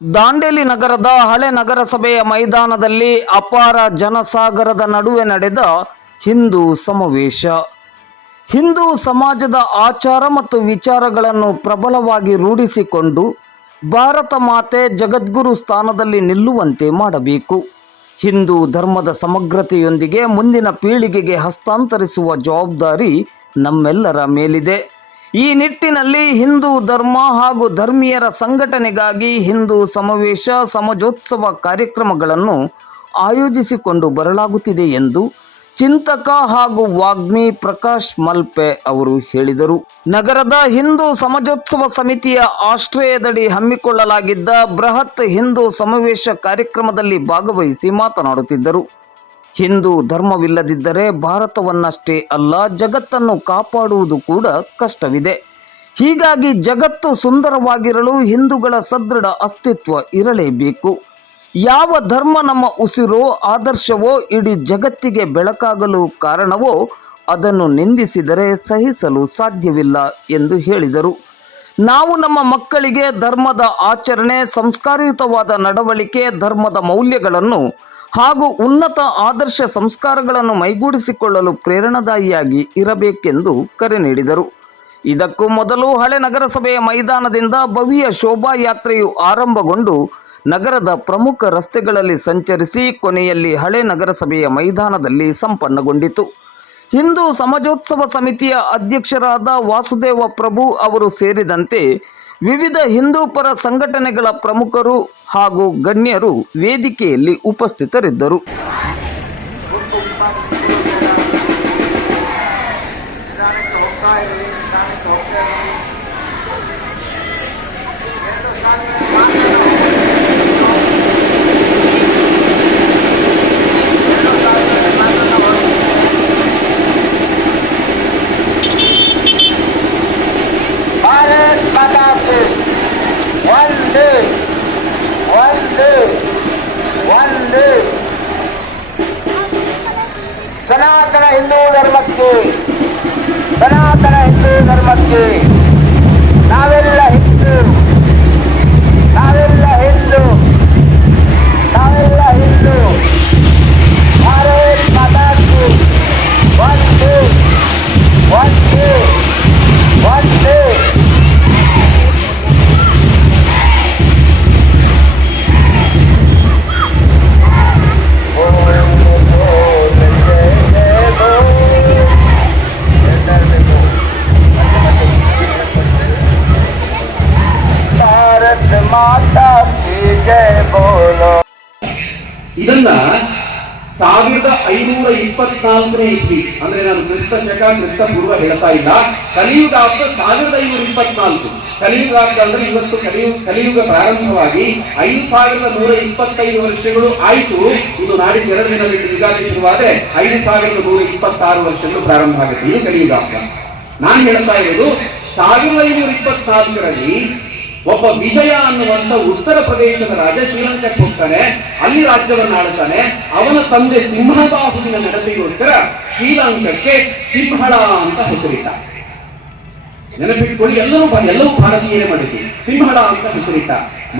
ದಾಂಡೇಲಿ ನಗರದ ಹಳೆ ನಗರಸಭೆಯ ಮೈದಾನದಲ್ಲಿ ಅಪಾರ ಜನಸಾಗರದ ನಡುವೆ ನಡೆದ ಹಿಂದೂ ಸಮಾವೇಶ. ಹಿಂದೂ ಸಮಾಜದ ಆಚಾರ ಮತ್ತು ವಿಚಾರಗಳನ್ನು ಪ್ರಬಲವಾಗಿ ರೂಢಿಸಿಕೊಂಡು ಭಾರತ ಮಾತೆ ಜಗದ್ಗುರು ಸ್ಥಾನದಲ್ಲಿ ನಿಲ್ಲುವಂತೆ ಮಾಡಬೇಕು. ಹಿಂದೂ ಧರ್ಮದ ಸಮಗ್ರತೆಯೊಂದಿಗೆ ಮುಂದಿನ ಪೀಳಿಗೆಗೆ ಹಸ್ತಾಂತರಿಸುವ ಜವಾಬ್ದಾರಿ ನಮ್ಮೆಲ್ಲರ ಮೇಲಿದೆ. ಈ ನಿಟ್ಟಿನಲ್ಲಿ ಹಿಂದೂ ಧರ್ಮ ಹಾಗೂ ಧರ್ಮೀಯರ ಸಂಘಟನೆಗಾಗಿ ಹಿಂದೂ ಸಮಾವೇಶ ಸಮಾಜೋತ್ಸವ ಕಾರ್ಯಕ್ರಮಗಳನ್ನು ಆಯೋಜಿಸಿಕೊಂಡು ಬರಲಾಗುತ್ತಿದೆ ಎಂದು ಚಿಂತಕ ಹಾಗೂ ವಾಗ್ಮಿ ಪ್ರಕಾಶ್ ಮಲ್ಪೆ ಅವರು ಹೇಳಿದರು. ನಗರದ ಹಿಂದೂ ಸಮಾಜೋತ್ಸವ ಸಮಿತಿಯ ಆಶ್ರಯದಡಿ ಹಮ್ಮಿಕೊಳ್ಳಲಾಗಿದ್ದ ಬೃಹತ್ ಹಿಂದೂ ಸಮಾವೇಶ ಕಾರ್ಯಕ್ರಮದಲ್ಲಿ ಭಾಗವಹಿಸಿ ಮಾತನಾಡುತ್ತಿದ್ದರು. ಹಿಂದೂ ಧರ್ಮವಿಲ್ಲದಿದ್ದರೆ ಭಾರತವನ್ನಷ್ಟೇ ಅಲ್ಲ, ಜಗತ್ತನ್ನು ಕಾಪಾಡುವುದು ಕೂಡ ಕಷ್ಟವಿದೆ. ಹೀಗಾಗಿ ಜಗತ್ತು ಸುಂದರವಾಗಿರಲು ಹಿಂದೂಗಳ ಸದೃಢ ಅಸ್ತಿತ್ವ ಇರಲೇಬೇಕು. ಯಾವ ಧರ್ಮ ನಮ್ಮ ಉಸಿರೋ ಆದರ್ಶವೋ ಇಡೀ ಜಗತ್ತಿಗೆ ಬೆಳಕಾಗಲು ಕಾರಣವೋ ಅದನ್ನು ನಿಂದಿಸಿದರೆ ಸಹಿಸಲು ಸಾಧ್ಯವಿಲ್ಲ ಎಂದು ಹೇಳಿದರು. ನಾವು ನಮ್ಮ ಮಕ್ಕಳಿಗೆ ಧರ್ಮದ ಆಚರಣೆ, ಸಂಸ್ಕಾರಯುತವಾದ ನಡವಳಿಕೆ, ಧರ್ಮದ ಮೌಲ್ಯಗಳನ್ನು ಹಾಗೂ ಉನ್ನತ ಆದರ್ಶ ಸಂಸ್ಕಾರಗಳನ್ನು ಮೈಗೂಡಿಸಿಕೊಳ್ಳಲು ಪ್ರೇರಣಾದಾಯಿಯಾಗಿ ಇರಬೇಕೆಂದು ಕರೆ ನೀಡಿದರು. ಇದಕ್ಕೂ ಮೊದಲು ಹಳೆ ನಗರಸಭೆಯ ಮೈದಾನದಿಂದ ಭವ್ಯ ಶೋಭಾಯಾತ್ರೆಯು ಆರಂಭಗೊಂಡು ನಗರದ ಪ್ರಮುಖ ರಸ್ತೆಗಳಲ್ಲಿ ಸಂಚರಿಸಿ ಕೊನೆಯಲ್ಲಿ ಹಳೆ ನಗರಸಭೆಯ ಮೈದಾನದಲ್ಲಿ ಸಂಪನ್ನಗೊಂಡಿತು. ಹಿಂದೂ ಸಮಾಜೋತ್ಸವ ಸಮಿತಿಯ ಅಧ್ಯಕ್ಷರಾದ ವಾಸುದೇವ ಪ್ರಭು ಅವರು ಸೇರಿದಂತೆ ವಿವಿಧ ಹಿಂದೂ ಪರ ಸಂಘಟನೆಗಳ ಪ್ರಮುಖರು ಹಾಗೂ ಗಣ್ಯರು ವೇದಿಕೆಯಲ್ಲಿ ಉಪಸ್ಥಿತರಿದ್ದರು. ಸನಾತನ ಹಿಂದೂ ಧರ್ಮಕ್ಕೆ, ಸನಾತನ ಹಿಂದೂ ಧರ್ಮಕ್ಕೆ ನಾವೆಲ್ಲ ಹಿಂದೂ, ನಾವೆಲ್ಲ ಹಿಂದೂ, ನಾವೆಲ್ಲ ಹಿಂದೂ. ಭಾರತ್ ಮಾತಾ ಕಿ ವಂದೇ ವಂದೇ ವಂದೇ. ಇದನ್ನ 1524ನೇ ಇಸ್ವಿ ಅಂದ್ರೆ ನಾನು ಕ್ರಿಸ್ತ ಶಕ ಕ್ರಿಸ್ತ ಪೂರ್ವ ಹೇಳ್ತಾ ಇಲ್ಲ, ಕಲಿಯುಗ 1524. ಕಲಿಯುಗ ಅಂದ್ರೆ ಇವತ್ತು ಕಲಿಯುಗ ಪ್ರಾರಂಭವಾಗಿ 5125 ವರ್ಷಗಳು ಆಯಿತು. ಇದು ನಾಡಿದ್ದು 2 ದಿನ ಬಿಟ್ಟು ಯುಗಾದಿ ಶುರುವಾದ್ರೆ 5126 ವರ್ಷಗಳು ಪ್ರಾರಂಭ ಆಗುತ್ತೆ. ಇದು ಕಲಿಯುಗ. ನಾನು ಹೇಳ್ತಾ ಇರೋದು 1524ರಲ್ಲಿ ಒಬ್ಬ ವಿಜಯ ಅನ್ನುವಂತ ಉತ್ತರ ಪ್ರದೇಶದ ರಾಜ ಶ್ರೀಲಂಕಾಕ್ಕೆ ಹೋಗ್ತಾನೆ, ಅಲ್ಲಿ ರಾಜ್ಯವನ್ನು ಆಳ್ತಾನೆ. ಅವನ ತಂದೆ ಸಿಂಹಬಾಹುವಿನ ನಡತೆಗೋಸ್ಕರ ಶ್ರೀಲಂಕಕ್ಕೆ ಸಿಂಹಳ ಅಂತ ಹೆಸರಿಟ್ಟ. ನೆನಪಿಟ್ಕೊಳ್ಳಿ, ಎಲ್ಲವೂ ಭಾರತೀಯರೇ ಮಾಡಿದ್ರು. ಸಿಂಹಳ ಅಂತ ಹೆಸರಿಟ್ಟ.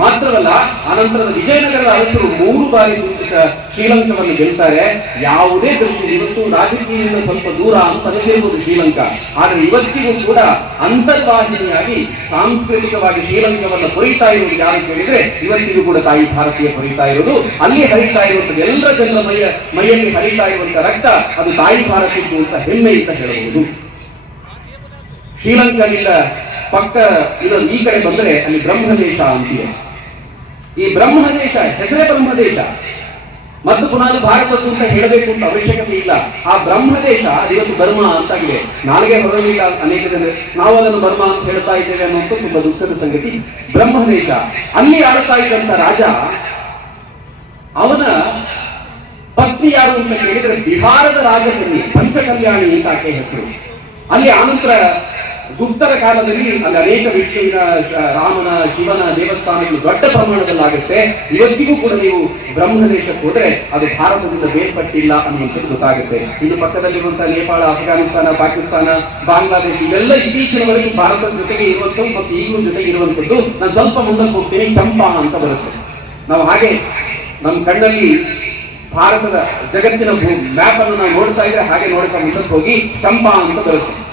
ಮಾತ್ರವಲ್ಲ, ಅನಂತರದ ವಿಜಯನಗರದ ಅರಸರು 3 ಬಾರಿ ಶ್ರೀಲಂಕಾವನ್ನು ಗೆಲ್ತಾರೆ. ಯಾವುದೇ ದೃಷ್ಟಿ ಇವತ್ತು ರಾಜಕೀಯದಿಂದ ಸ್ವಲ್ಪ ದೂರ ಅಂತ ಅನಿಸಿರ್ಬೋದು ಶ್ರೀಲಂಕಾ, ಆದರೆ ಇವತ್ತಿಗೂ ಕೂಡ ಅಂತರ್ವಾಹಿನಿಯಾಗಿ ಸಾಂಸ್ಕೃತಿಕವಾಗಿ ಶ್ರೀಲಂಕಾವನ್ನು ಹೊರಿತಾ ಇರೋದು ಯಾರು ಕೇಳಿದ್ರೆ ಇವತ್ತಿಗೂ ಕೂಡ ತಾಯಿ ಭಾರತೀಯ ಹೊರಿತಾ ಇರೋದು. ಅಲ್ಲಿ ಹರಿತಾ ಇರುವಂತಹ ಎಲ್ಲ ಜನರ ಮೈಯಲ್ಲಿ ಹರಿತಾ ಇರುವಂತಹ ರಕ್ತ ಅದು ತಾಯಿ ಭಾರತದ್ದು ಅಂತ ಹೆಮ್ಮೆ ಅಂತ ಹೇಳಬಹುದು. ಶ್ರೀಲಂಕಾದಿಂದ ಪಕ್ಕ ಇರೋದು ಈ ಕಡೆ ಬಂದರೆ ಅಲ್ಲಿ ಬ್ರಹ್ಮದೇಶ ಅಂತೀಯ. ಈ ಬ್ರಹ್ಮದೇಶ ಹೆಸರೇ ಬ್ರಹ್ಮದೇಶ. ಮತ್ತು ಪುನಃ ಭಾರತದ್ದು ಅಂತ ಹೇಳಬೇಕು ಅಂತ ಅವಶ್ಯಕತೆ ಇಲ್ಲ. ಆ ಬ್ರಹ್ಮದೇಶ ಇವತ್ತು ಬರ್ಮಾ ಅಂತಾಗಿದೆ. ನಾಳೆಗೆ ಹೊರಲಿಲ್ಲ ಅನೇಕ ಜನ, ನಾವು ಅದನ್ನು ಬರ್ಮಾ ಅಂತ ಹೇಳ್ತಾ ಇದ್ದೇವೆ ಅನ್ನೋದು ತುಂಬಾ ದುಃಖದ ಸಂಗತಿ. ಬ್ರಹ್ಮದೇಶ ಅಲ್ಲಿ ಆಳ್ತಾ ಇದ್ದಂತ ರಾಜ, ಅವನ ಪತ್ನಿ ಯಾರು ಅಂತ ಕೇಳಿದ್ರೆ ಬಿಹಾರದ ರಾಜಕನ್ಯೆ ಪಂಚಕಲ್ಯಾಣಿ ಅಂತ ಆಕೆ ಹೆಸರು. ಅಲ್ಲಿ ಆನಂತರ ಗುಪ್ತರ ಕಾಲದಲ್ಲಿ ಅಲ್ಲಿ ಅನೇಕ ವಿಷ್ಣುವಿನ, ರಾಮನ, ಶಿವನ ದೇವಸ್ಥಾನಗಳು ದೊಡ್ಡ ಪ್ರಮಾಣದಲ್ಲಿ ಆಗುತ್ತೆ. ಇವತ್ತಿಗೂ ಕೂಡ ನೀವು ಬ್ರಹ್ಮದೇಶಕ್ಕೆ ಹೋದ್ರೆ ಅದು ಭಾರತದಿಂದ ಬೇರ್ಪಟ್ಟಿಲ್ಲ ಅನ್ನುವಂಥದ್ದು ಗೊತ್ತಾಗುತ್ತೆ. ಇನ್ನು ಪಕ್ಕದಲ್ಲಿರುವಂತಹ ನೇಪಾಳ, ಅಫ್ಘಾನಿಸ್ತಾನ, ಪಾಕಿಸ್ತಾನ, ಬಾಂಗ್ಲಾದೇಶ ಇವೆಲ್ಲ ಇತ್ತೀಚಿನವರೆಗೂ ಭಾರತದ ಜೊತೆಗೆ ಇರುವಂಥದ್ದು ಮತ್ತು ಈಗಲೂ ಜೊತೆಗೆ ಇರುವಂಥದ್ದು. ನಾನು ಸ್ವಲ್ಪ ಮುಂದಕ್ಕೆ ಹೋಗ್ತೀನಿ, ಚಂಪಾ ಅಂತ ಬರುತ್ತೆ. ನಾವು ಹಾಗೆ ನಮ್ಮ ಕಣ್ಣಲ್ಲಿ ಭಾರತದ ಜಗತ್ತಿನ ಮ್ಯಾಪ್ ಅನ್ನು ನಾವು ನೋಡ್ತಾ ಇದ್ರೆ ಹಾಗೆ ನೋಡ್ತಾ ಮುಂದಕ್ಕೆ ಹೋಗಿ ಚಂಪಾ ಅಂತ ಬರುತ್ತೆ.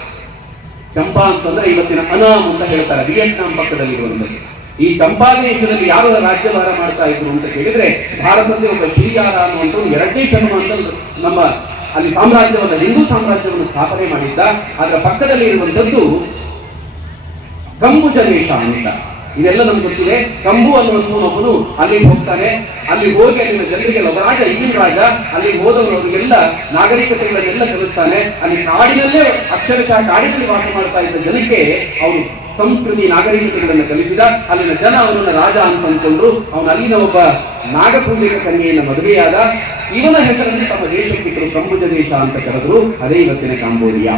ಚಂಪಾ ಅಂತಂದ್ರೆ ಇವತ್ತಿನ ಅನಾಮ್ ಅಂತ ಹೇಳ್ತಾರೆ, ವಿಯೆಟ್ನಾಂ ಪಕ್ಕದಲ್ಲಿ ಇರುವಂಥದ್ದು. ಈ ಚಂಪಾ ದೇಶದಲ್ಲಿ ಯಾರು ರಾಜ್ಯಭಾರ ಮಾಡ್ತಾ ಇದ್ರು ಅಂತ ಕೇಳಿದ್ರೆ ಭಾರತದಲ್ಲಿ ಒಬ್ಬ ಶಿರಿಯಾರ ಅನ್ನುವಂಥ ಎರಡನೇ ಶತಮಾನದಲ್ಲಿ ನಮ್ಮ ಅಲ್ಲಿ ಸಾಮ್ರಾಜ್ಯವನ್ನು, ಹಿಂದೂ ಸಾಮ್ರಾಜ್ಯವನ್ನು ಸ್ಥಾಪನೆ ಮಾಡಿದ್ದ. ಅದರ ಪಕ್ಕದಲ್ಲಿ ಇರುವಂಥದ್ದು ಕಂಬುಜ ದೇಶ ಅಂತ. ಇದೆಲ್ಲ ನಮ್ಗೆ ಗೊತ್ತಿದೆ. ಕಂಬು ಅನ್ನುವಂಥವನೊಬ್ಬನು ಅಲ್ಲಿಗೆ ಹೋಗ್ತಾನೆ. ಅಲ್ಲಿ ಹೋಗಿ ಅಲ್ಲಿನ ಜನರಿಗೆ ಒಬ್ಬ ರಾಜ, ಈಗಿನ ರಾಜ, ಅಲ್ಲಿಗೆ ಹೋದವರವರಿಗೆಲ್ಲ ನಾಗರಿಕತೆಗಳನ್ನೆಲ್ಲ ಕಲಿಸ್ತಾನೆ. ಅಲ್ಲಿ ಕಾಡಿನಲ್ಲೇ ಅಕ್ಷರಶಃ ಕಾಡಿನಲ್ಲಿ ವಾಸ ಮಾಡ್ತಾ ಇದ್ದ ಜನಕ್ಕೆ ಅವನು ಸಂಸ್ಕೃತಿ, ನಾಗರಿಕತೆಗಳನ್ನು ಕಲಿಸಿದ. ಅಲ್ಲಿನ ಜನ ಅವನನ್ನ ರಾಜ ಅಂತ ಅಂದ್ಕೊಂಡ್ರು. ಅವನು ಅಲ್ಲಿನ ಒಬ್ಬ ನಾಗಪೂಜೆಯ ಕನ್ಯೆಯನ್ನು ಮದುವೆಯಾದ. ಇವನ ಹೆಸರನ್ನು ತಮ್ಮ ದೇಶಕ್ಕಿಟ್ಟರು, ಕಂಬುಜ ದೇಶ ಅಂತ ಕರೆದ್ರು. ಅದೇ ಇವತ್ತಿನ ಕಾಂಬೋಡಿಯಾ.